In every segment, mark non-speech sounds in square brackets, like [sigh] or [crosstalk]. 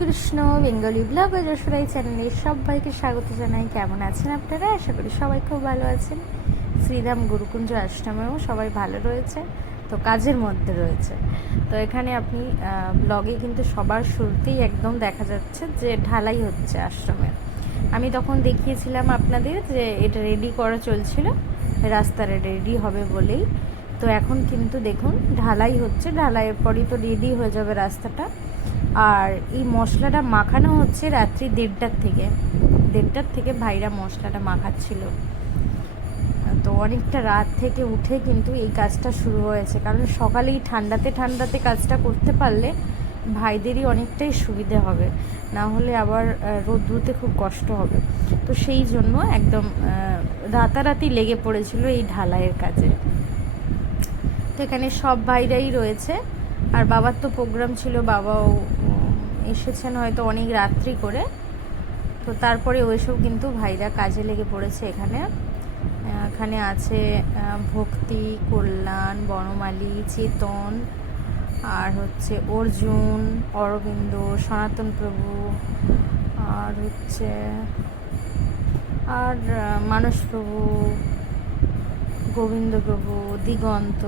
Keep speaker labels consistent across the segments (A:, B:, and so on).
A: Krishna Bengali blog ও যশোরাই চ্যানেলে সবাইকে স্বাগত জানাই। কেমন আছেন আপনারা? আশা করি সবাই খুব ভালো আছেন। শ্রীরাম গুরুকুঞ্জ আশ্রমেও সবাই ভালো রয়েছে, তো কাজের মধ্যে রয়েছে। তো এখানে আপনি ব্লগে কিন্তু সবার শুরুতেই একদম দেখা যাচ্ছে যে ঢালাই হচ্ছে আশ্রমে। আমি তখন দেখিয়েছিলাম আপনাদের যে এটা রেডি করা চলছিল রাস্তাটা রেডি হবে বলেই। তো এখন কিন্তু দেখুন, ঢালাই হচ্ছে। ঢালাইয়ের পরই তো রেডি হয়ে যাবে রাস্তাটা। আর এই মশলাটা মাখানো হচ্ছে রাত্রি দেড়টার থেকে। দেড়টার থেকে ভাইরা মশলাটা মাখাচ্ছিল। তো অনেকটা রাত থেকে উঠে কিন্তু এই কাজটা শুরু হয়েছে। কারণ সকালেই ঠান্ডাতে ঠান্ডাতে কাজটা করতে পারলে ভাইদেরই অনেকটাই সুবিধে হবে। না হলে আবার রোদ্রুতে খুব কষ্ট হবে। তো সেই জন্য একদম রাতারাতি লেগে পড়েছিল এই ঢালাইয়ের কাজে। তো এখানে সব ভাইরাই রয়েছে। আর বাবার তো প্রোগ্রাম ছিল, বাবাও এসেছেন হয়তো অনেক রাত্রি করে। তো তারপরে ওইসব কিন্তু ভাইরা কাজে লেগে পড়েছে এখানে। এখানে আছে ভক্তি, কল্যাণ, বনমালী, চেতন, আর হচ্ছে অর্জুন, অরবিন্দ, সনাতন প্রভু, আর হচ্ছে, আর মানস প্রভু, গোবিন্দ প্রভু, দিগন্ত,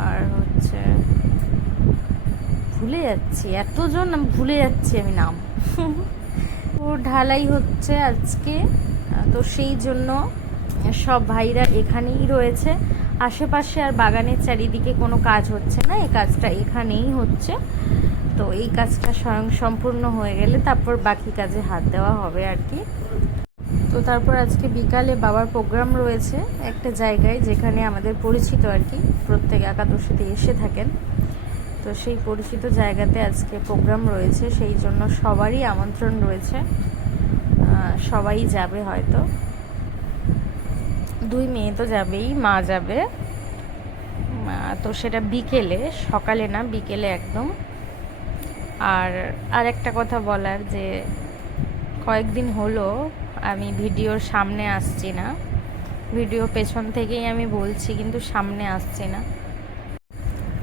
A: আর হচ্ছে ভুলে যাচ্ছি, এতজন ভুলে যাচ্ছি আমি নাম। ও ঢালাই হচ্ছে আজকে তো সেই জন্য সব ভাইরা এখানেই রয়েছে। আশেপাশে আর বাগানের চারিদিকে কোনো কাজ হচ্ছে না, এই কাজটা এখানেই হচ্ছে। তো এই কাজটা স্বয়ং সম্পূর্ণ হয়ে গেলে তারপর বাকি কাজে হাত দেওয়া হবে আর কি। তো তারপর আজকে বিকালে বাবার প্রোগ্রাম রয়েছে একটা জায়গায় যেখানে আমাদের পরিচিত আর কি, প্রত্যেক একাদশীতে এসে থাকেন। তো সেই পরিচিত জায়গাতে আজকে প্রোগ্রাম রয়েছে, সেই জন্য সবারই আমন্ত্রণ রয়েছে। সবাই যাবে হয়তো। দুই মেয়ে তো যাবেই, মা যাবে। তো সেটা বিকেলে, সকালে না, বিকেলে একদম। আর আর একটা কথা বলার যে, কয়েকদিন হলো আমি ভিডিওর সামনে আসছি না। ভিডিও পেছন থেকেই আমি বলছি, কিন্তু সামনে আসছি না।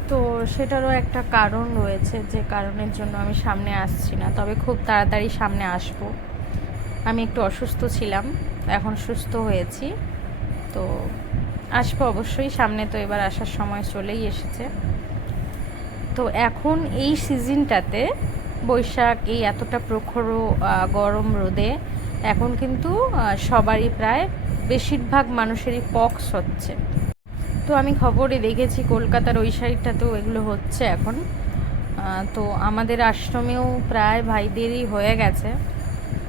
A: তো সেটারও একটা কারণ রয়েছে যে কারণের জন্য আমি সামনে আসছি না। তবে খুব তাড়াতাড়ি সামনে আসব। আমি একটু অসুস্থ ছিলাম, এখন সুস্থ হয়েছি। তো আসব অবশ্যই, সামনে তো এবার আসার সময় চলেই এসেছে। তো এখন এই সিজনটাতে বৈশাখ এই এতটা প্রখর গরম রোদে এখন কিন্তু সবারই প্রায় বেশিরভাগ মানুষেরই পক্স হচ্ছে। তো আমি খবরে দেখেছি, কলকাতার ওই সাইডটাতেও এগুলো হচ্ছে এখন। তো আমাদের আশ্রমেও প্রায় ভাইদেরই হয়ে গেছে।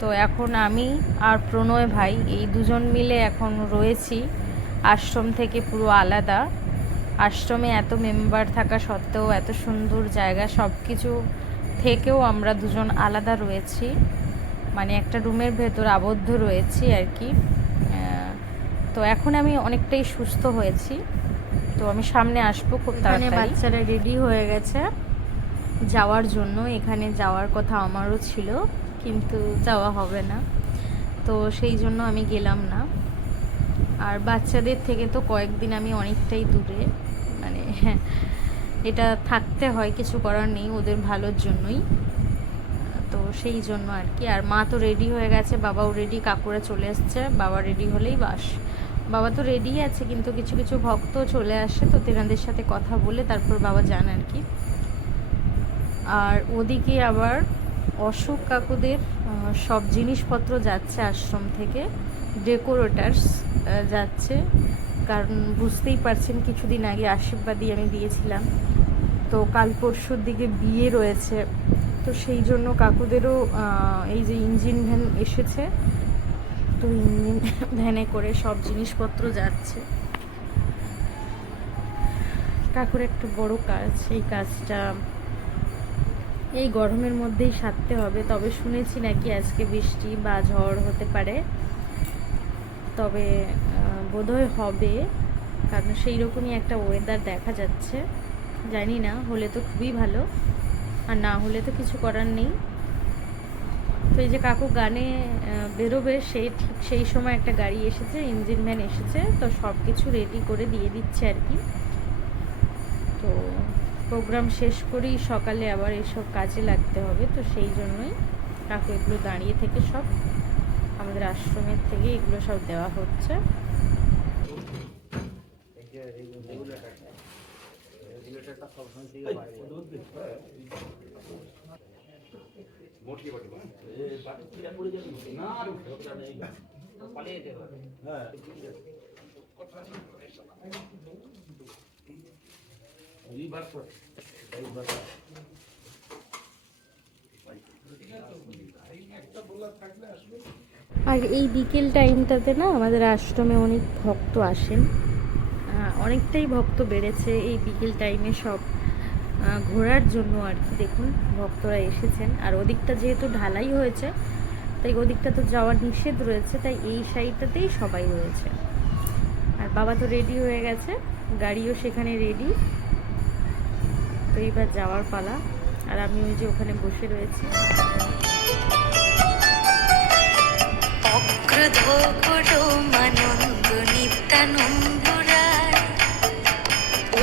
A: তো এখন আমি আর প্রণয় ভাই এই দুজন মিলে এখন রয়েছি। আশ্রম থেকে পুরো আলাদা। আশ্রমে এত মেম্বার থাকা সত্ত্বেও এত সুন্দর জায়গা সব কিছু থেকেও আমরা দুজন আলাদা রয়েছি। মানে একটা রুমের ভেতর আবদ্ধ রয়েছি আর কি। তো এখন আমি অনেকটাই সুস্থ হয়েছি। তো আমি সামনে আসব খুব তাড়াতাড়ি। বাচ্চারা রেডি হয়ে গেছে। যাওয়ার জন্য এখানে যাওয়ার কথা আমারও ছিল কিন্তু যাওয়া হবে না। তো সেই জন্য আমি গেলাম না। আর বাচ্চাদের থেকে তো কয়েকদিন আমি অনেকটাই দূরে মানে [laughs] এটা থাকতে হয় কিছু করার নেই ওদের ভালোর জন্যই। তো সেই জন্য আর কি। আর মা তো রেডি হয়ে গেছে বাবাও রেডি কাকুরা চলে এসছে বাবা রেডি হলেই বাস। বাবা তো রেডি আছে, কিন্তু কিছু কিছু ভক্ত চলে আসে তো তেনাদের সাথে কথা বলে তারপর বাবা যান আর কি। আর ওদিকে আবার অশোক কাকুদের সব জিনিসপত্র যাচ্ছে আশ্রম থেকে ডেকোরেটার্স যাচ্ছে। কারণ বুঝতেই পারছেন কিছুদিন আগে আশীর্বাদই আমি দিয়েছিলাম। তো কাল পরশুর দিকে বিয়ে রয়েছে। তো সেই জন্য কাকুদেরও এই যে ইঞ্জিন ভ্যান এসেছে। তো ইঞ্জিন ভ্যানে করে সব জিনিসপত্র যাচ্ছে। কাকুর একটা বড় কাজ, এই কাজটা এই গরমের মধ্যেই সারতে হবে। তবে শুনেছি নাকি আজকে বৃষ্টি বা ঝড় হতে পারে। তবে বোধহয় হবে। কারণ সেই রকমই একটা ওয়েদার দেখা যাচ্ছে। জানি না, হলে তো খুবই ভালো। আর না হলে তো কিছু করার নেই। তো এই যে কাকু গানে বেরোবে, সেই ঠিক সেই সময় একটা গাড়ি এসেছে, ইঞ্জিন ভ্যান এসেছে, তো সব কিছু রেডি করে দিয়ে দিচ্ছে আর কি। তো প্রোগ্রাম শেষ করেই সকালে আবার এসব কাজে লাগতে হবে, তো সেই জন্যই কাকু এগুলো দাঁড়িয়ে থেকে সব, আমাদের আশ্রমের থেকে এগুলো সব দেওয়া হচ্ছে। আর এই বিকেল টাইমটাতে না আমাদের আশ্রমে অনেক ভক্ত আসেন। অনেকটাই ভক্ত বেড়েছে এই বিকেল টাইমে সব। ঘোরার জন্য আর কি। দেখুন, ভক্তরা এসেছেন। আর ওদিকটা যেহেতু ঢালাই হয়েছে, তাই ওদিকটা তো যাওয়া নিষেধ রয়েছে, তাই এই সাইডটাতেই সবাই রয়েছে। আর বাবা তো রেডি হয়ে গেছে, গাড়িও সেখানে রেডি তো এবার যাওয়ার পালা। আর আমি ওই যে ওখানে বসে রয়েছি।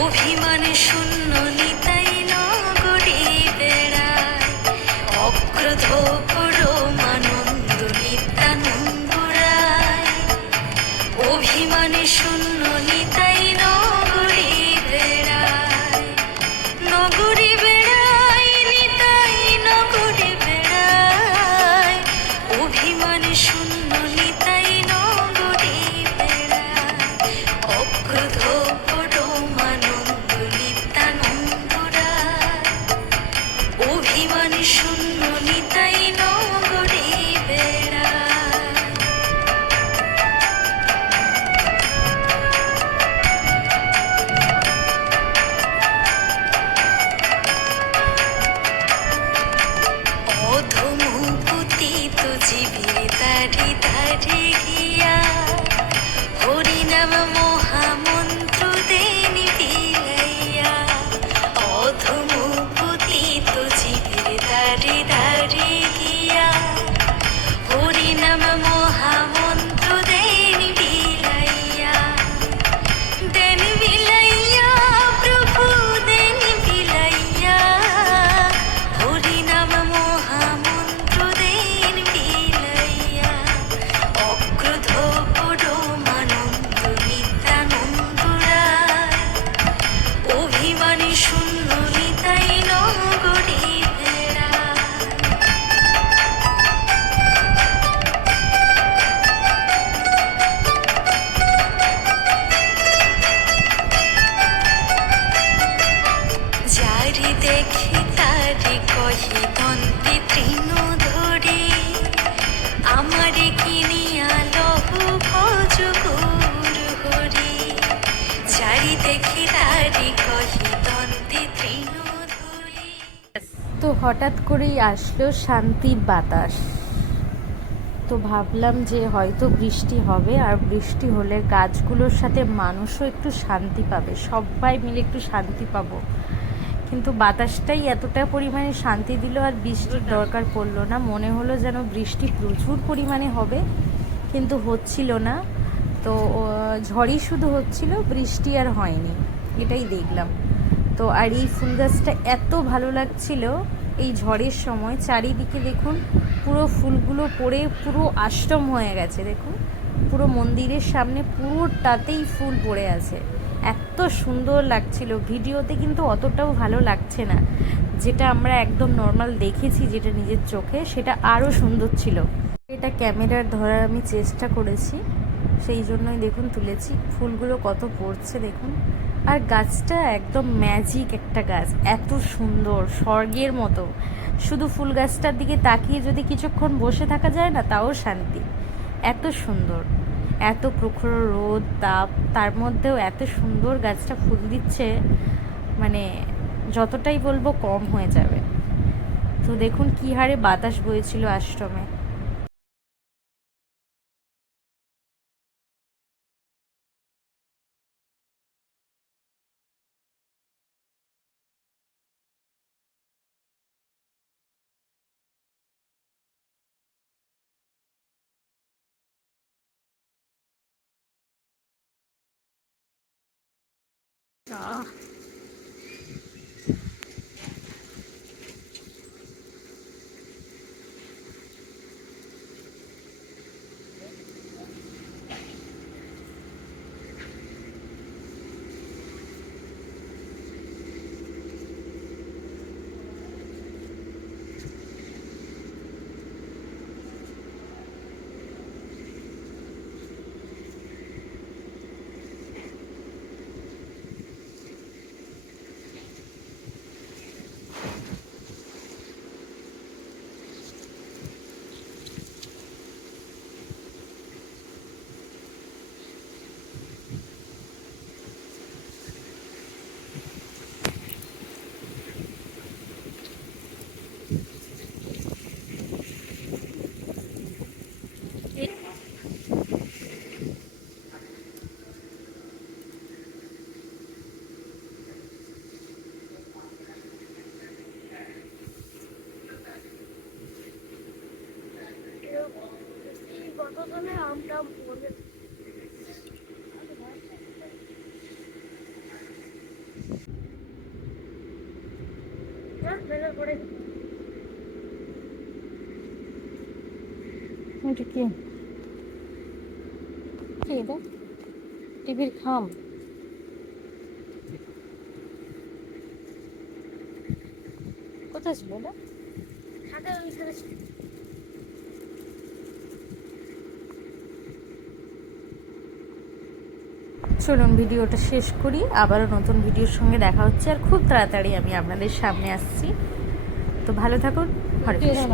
B: অভিমানে শূন্য
A: তো হঠাৎ করেই আসলো শান্তির বাতাস। তো ভাবলাম যে হয়তো বৃষ্টি হবে আর বৃষ্টি হলে গাছগুলোর সাথে মানুষও একটু শান্তি পাবে সবাই মিলে একটু শান্তি পাবো। কিন্তু বাতাসটাই এতটা পরিমাণে শান্তি দিল আর বৃষ্টির দরকার পড়ল না। মনে হলো যেন বৃষ্টি প্রচুর পরিমাণে হবে কিন্তু হচ্ছিল না। তো ঝড়ই শুধু হচ্ছিল বৃষ্টি আর হয়নি এটাই দেখলাম। তো আর এই ফুল গাছটা এত ভালো লাগছিল এই ঝড়ের সময় চারিদিকে দেখুন পুরো ফুলগুলো পড়ে পুরো আশ্রম হয়ে গেছে, দেখুন। পুরো মন্দিরের সামনে পুরোটাতেই ফুল পড়ে আছে। এত সুন্দর লাগছিল, ভিডিওতে কিন্তু অতটাও ভালো লাগছে না। যেটা আমরা একদম নর্মাল দেখেছি, যেটা নিজের চোখে, সেটা আরও সুন্দর ছিল। এটা ক্যামেরার ধরার আমি চেষ্টা করেছি, সেই জন্যই দেখুন তুলেছি। ফুলগুলো কত পড়ছে দেখুন। আর গাছটা একদম ম্যাজিক একটা গাছ। এত সুন্দর, স্বর্গের মতো। শুধু ফুল গাছটার দিকে তাকিয়ে যদি কিছুক্ষণ বসে থাকা যায় না, তাও শান্তি। এত সুন্দর। এত প্রখর রোদ, তাপ, তার মধ্যেও এত সুন্দর গাছটা ফুল দিচ্ছে মানে যতটাই বলব কম হয়ে যাবে। তো দেখুন কী হারে বাতাস বইছিল আশ্রমে।
C: 啊。আমটা হ্যাঁ,
A: এটা কি? কি এটা? টিভির খাম। কোথায় ছিল এটা
C: সাথে ওই সাথে
A: চলুন ভিডিওটা শেষ করি। আবারও নতুন ভিডিওর সঙ্গে দেখা হচ্ছে আর খুব তাড়াতাড়ি আমি আপনাদের সামনে আসছি। তো ভালো থাকুন। হরে কৃষ্ণ।